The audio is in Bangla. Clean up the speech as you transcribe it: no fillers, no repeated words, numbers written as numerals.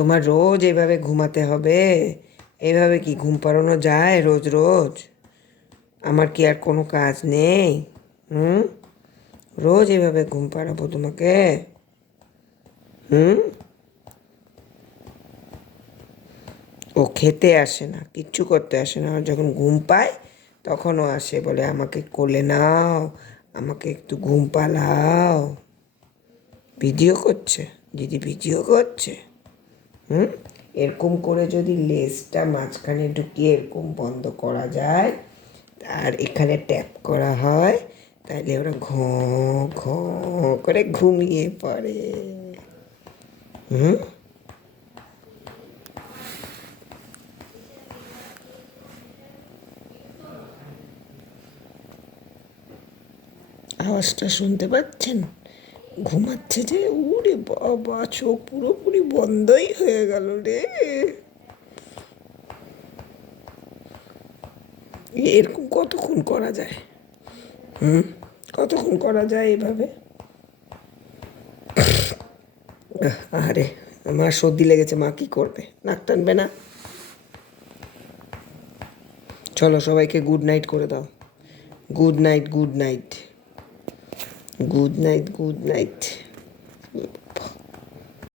তোমার রোজ এভাবে ঘুমাতে হবে? এইভাবে কি ঘুম পাড়ানো যায় রোজ রোজ? আমার কি আর কোনো কাজ নেই? হুম? রোজ এভাবে ঘুম পাড়াবো তোমাকে? হুম? ও খেতে আসে না, কিচ্ছু করতে আসে না, আর যখন ঘুম পায় তখন ও আসে, বলে আমাকে কোলে নাও, আমাকে একটু ঘুম পাড়াও। ভিডিও করছে, দিদি ভিডিও করছে। হুম? এরকম করে যদি লেজটা মাঝখানে ঢুকিয়ে এরকম বন্ধ করা যায় আর এখানে ট্যাপ করা হয়, তাহলে ওরা ঘ করে ঘুমিয়ে পড়ে। হুম? আওয়াজটা শুনতে পাচ্ছেন? ঘুমাচ্ছে যে, উরে বাবা, চোখ পুরোপুরি বন্ধই হয়ে গেল রে। এরকম কতক্ষণ করা যায়? হুম? কতক্ষণ করা যায় এভাবে? আরে, আমার সর্দি লেগেছে, মা কি করবে? নাক টানবে না? চলো সবাইকে গুড নাইট করে দাও। Good night, good night, good night, good night.